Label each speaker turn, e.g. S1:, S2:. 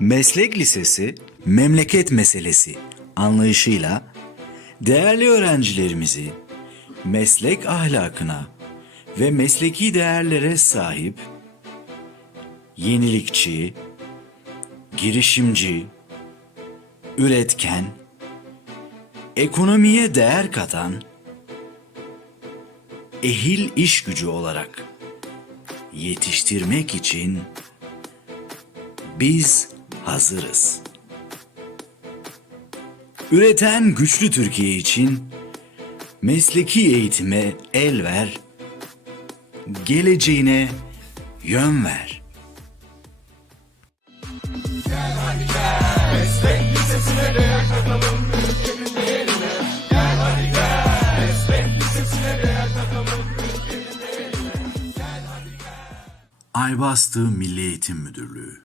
S1: Meslek lisesi memleket meselesi anlayışıyla değerli öğrencilerimizi meslek ahlakına ve mesleki değerlere sahip yenilikçi, girişimci, üretken, ekonomiye değer katan ehil iş gücü olarak yetiştirmek için biz hazırız. Üreten güçlü Türkiye için mesleki eğitime el ver, geleceğine yön ver. Aybastı Milli Eğitim Müdürlüğü